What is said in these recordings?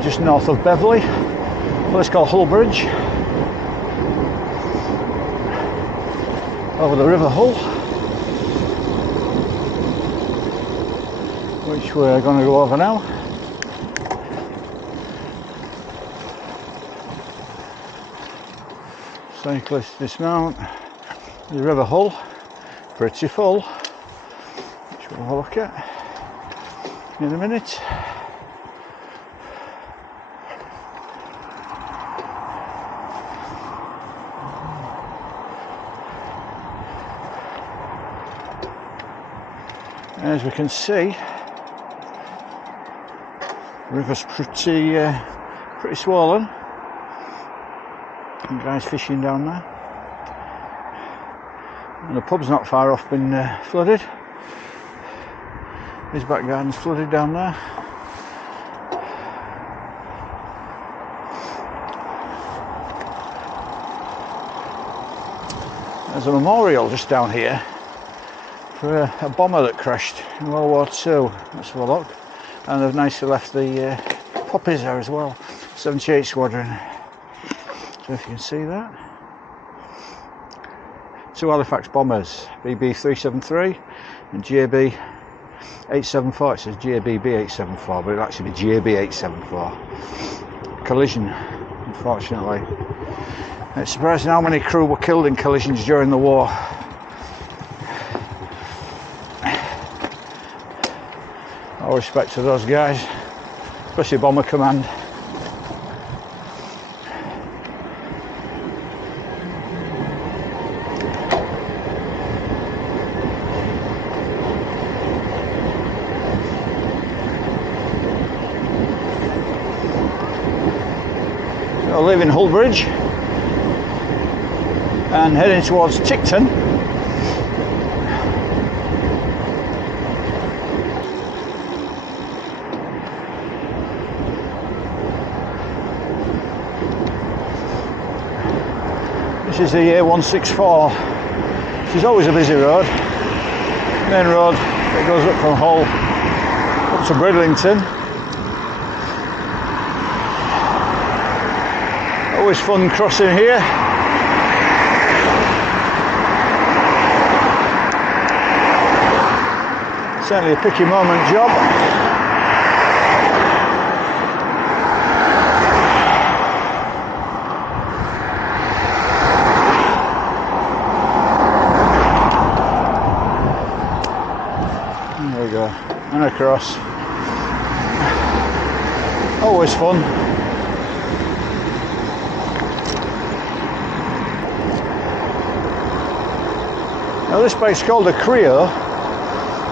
just north of Beverley, a place called Hullbridge, over the River Hull, which we're going to go over now. Cyclists dismount. The River Hull, pretty full, which we'll have a look at in a minute. As we can see, the river's pretty swollen. Some guys fishing down there. And the pub's not far off been flooded. His back garden's flooded down there. There's a memorial just down here for a bomber that crashed in World War II. Let's have a look. And they've nicely left the poppies there as well. 78 Squadron. So if you can see that. 2 Halifax bombers, BB-373 and JB-874. It says JBB-874, but it'll actually be JB-874. Collision, unfortunately. It's surprising how many crew were killed in collisions during the war. All respect to those guys, especially Bomber Command. Leaving Hullbridge and heading towards Tickton. This is the A164. This is always a busy road. Main road that goes up from Hull up to Bridlington. Always fun crossing here. Certainly a picky moment job. There we go, and across. Always fun. Now this bike's called a Creo.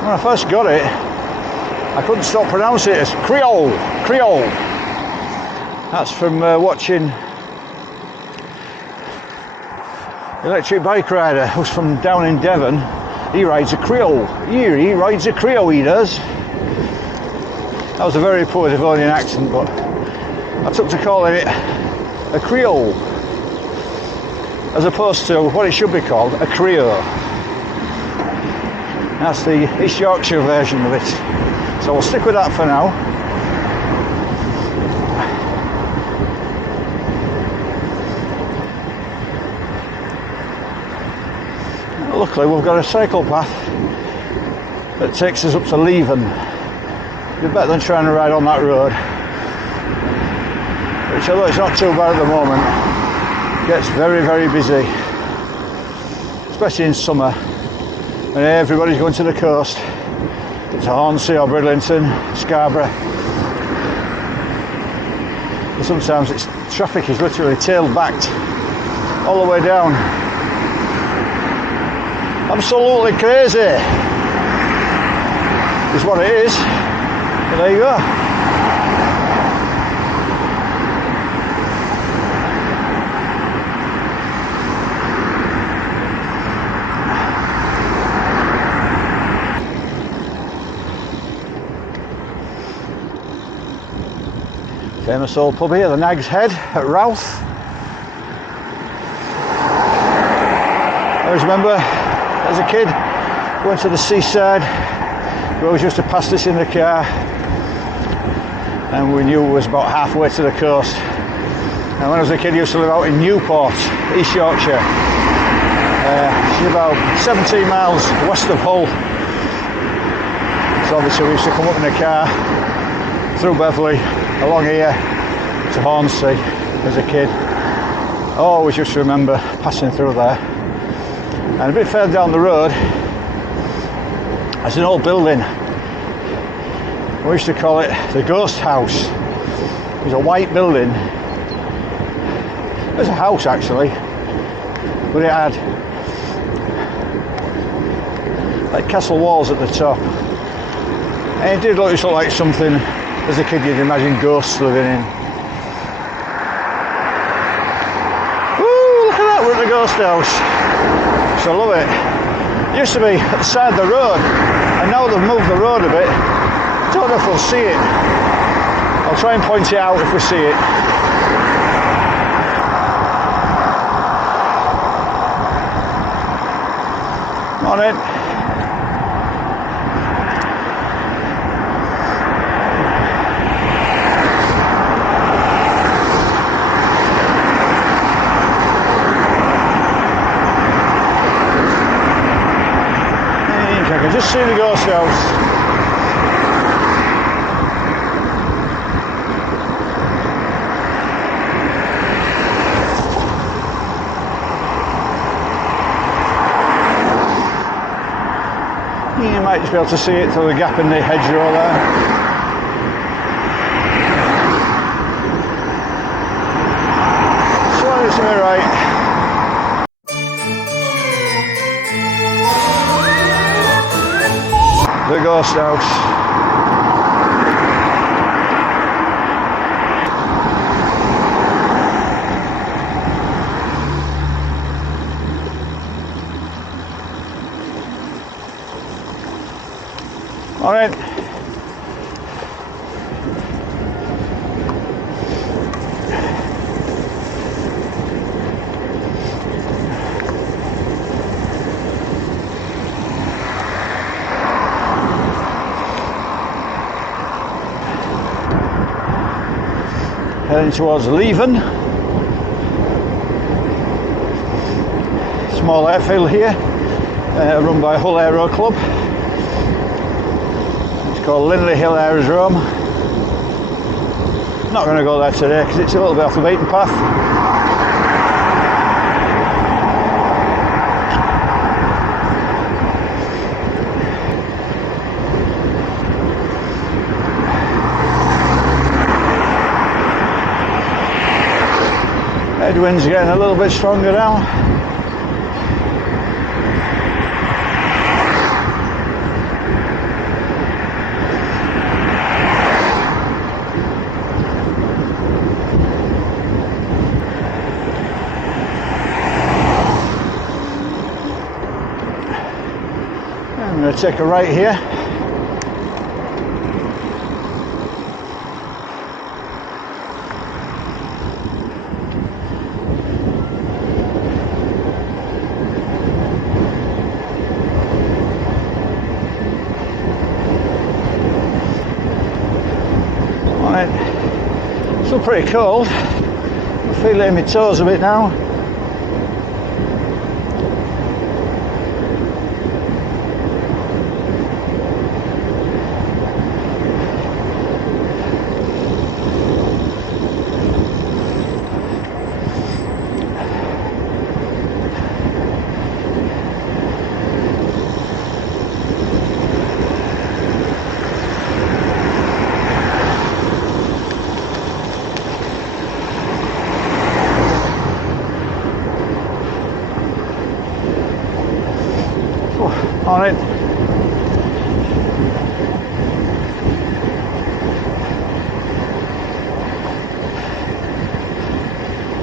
When I first got it, I couldn't stop pronouncing it as Creo. That's from watching Electric Bike Rider, who's from down in Devon. He rides a Creo. He rides a Creo, he does. That was a very poor Devonian accent, but I took to calling it a Creo, as opposed to what it should be called, a Creo. That's the East Yorkshire version of it. So we'll stick with that for now. Luckily we've got a cycle path that takes us up to Leven. It'd be better than trying to ride on that road, which, although it's not too bad at the moment, gets very, very busy, especially in summer. And everybody's going to the coast, to Hornsea or Bridlington, Scarborough. And sometimes traffic is literally tail-backed all the way down. Absolutely crazy is what it is. But there you go. Famous old pub here, the Nag's Head at Routh. I always remember as a kid going to the seaside. We always used to pass this in the car. and we knew it was about halfway to the coast. And when I was a kid, I used to live out in Newport, East Yorkshire. It's about 17 miles west of Hull. So obviously we used to come up in a car through Beverley, along here to Hornsea as a kid. I always used to remember passing through there. And a bit further down the road, there's an old building. We used to call it the Ghost House. It was a white building. It was a house actually, but it had like castle walls at the top. And it did look like something, as a kid, you'd imagine ghosts living in. Woo, look at that, we're at the Ghost House. So I love it. It used to be at the side of the road, and now they've moved the road a bit. I don't know if we'll see it. I'll try and point it out if we see it. Morning. I can just see the Ghost House. You might just be able to see it through the gap in the hedgerow there. Slide it to my right. The Ghost House. All right. Heading towards Leven. Small airfield here, run by Hull Aero Club. It's called Linley Hill Aerodrome. Not going to go there today because it's a little bit off the beaten path. Headwind's getting a little bit stronger now. I'm going to take a right here. Still pretty cold. I feel it in my toes a bit now. On it.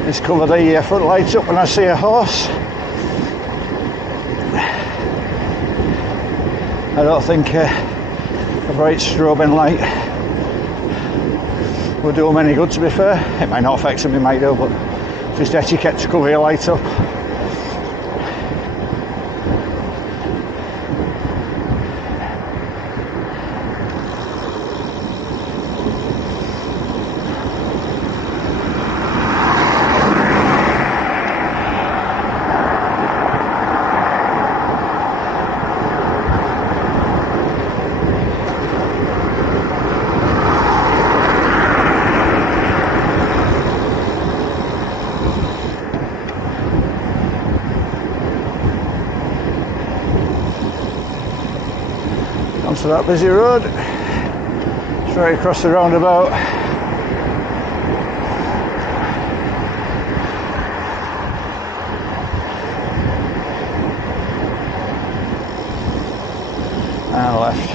Let's cover the front lights up when I see a horse. I don't think a bright strobing light will do them any good, to be fair. It might not affect them, it might do, but just etiquette to cover your light up. onto that busy road, straight across the roundabout. And left.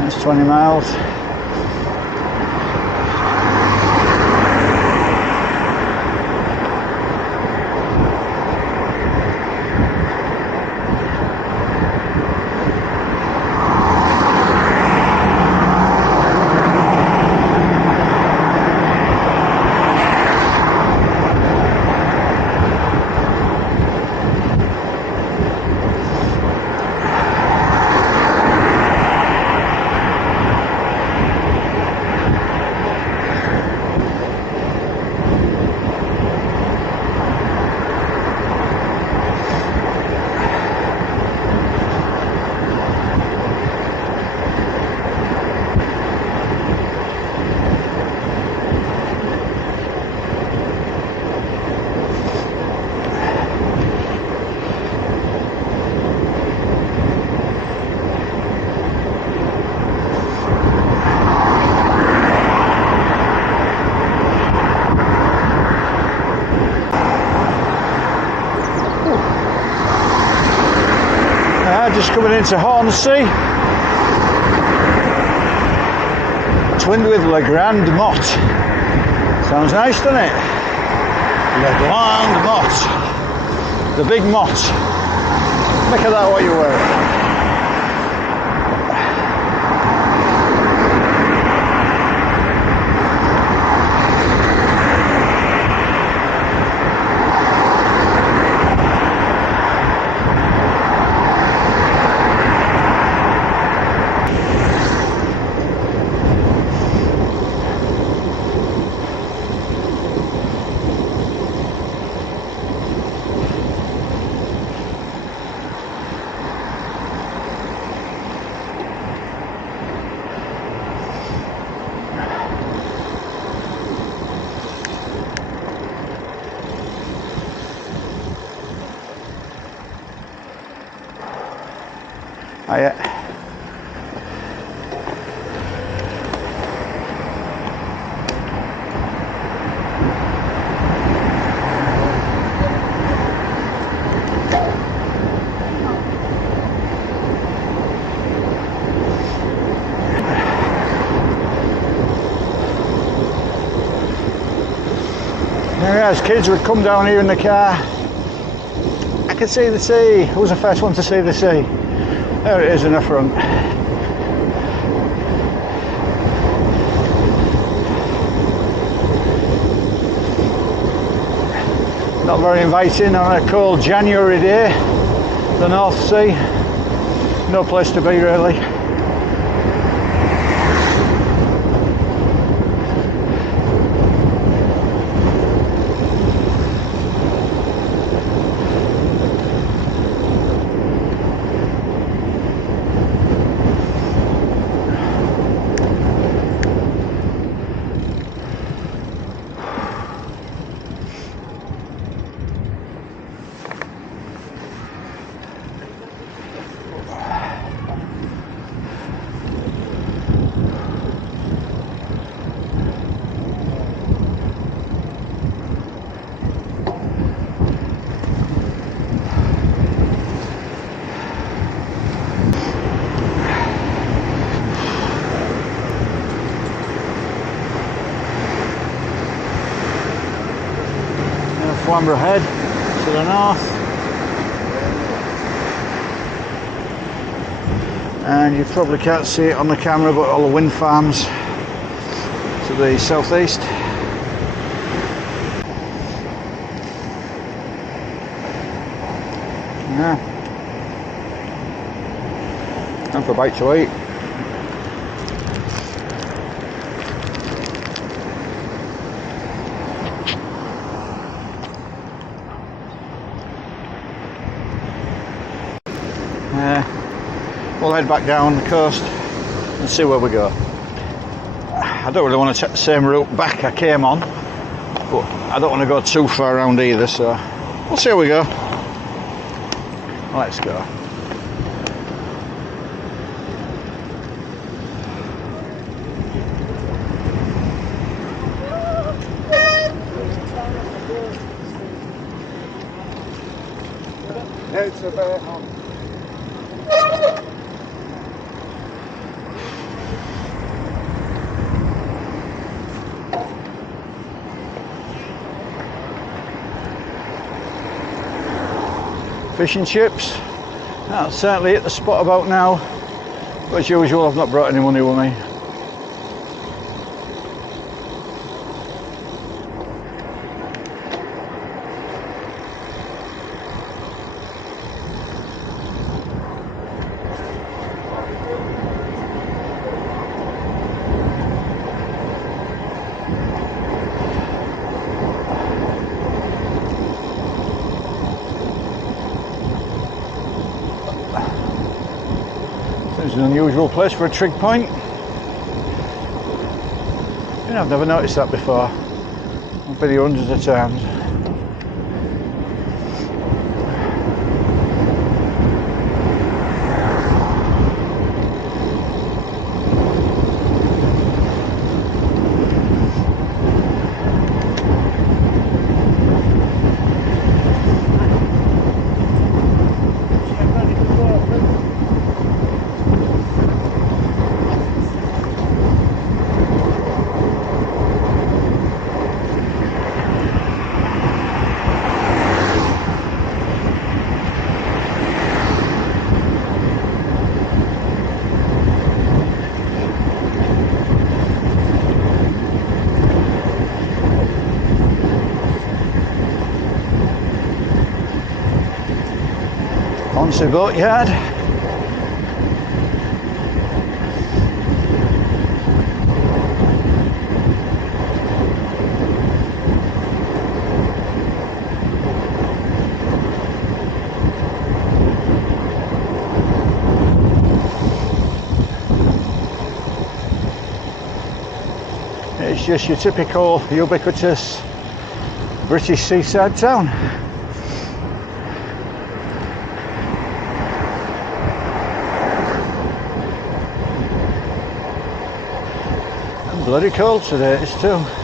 That's 20 miles. Just coming into Hornsea, twinned with Le Grand Mott. Sounds nice, doesn't it? Le Grand Mott, the big mott. Make of that what you wear. Oh, yeah. As kids would come down here in the car, I could see the sea. I was the first one to see the sea. There it is in the front. Not very inviting on a cold January day, the North Sea. No place to be really. Flamborough Head to the north, and you probably can't see it on the camera, but all the wind farms to the southeast. Yeah, time for a bite to eat. We'll head back down the coast and see where we go. I don't really want to take the same route back I came on, but I don't want to go too far around either, so we'll see how we go. Let's go. It's about Fish and chips. I'll certainly hit the spot about now. But as usual, I've not brought any money with me. It's an unusual place for a trig point. I've never noticed that before. I've been here hundreds of times. Hornsea boatyard. It's just your typical ubiquitous British seaside town. Bloody cold today, it's too.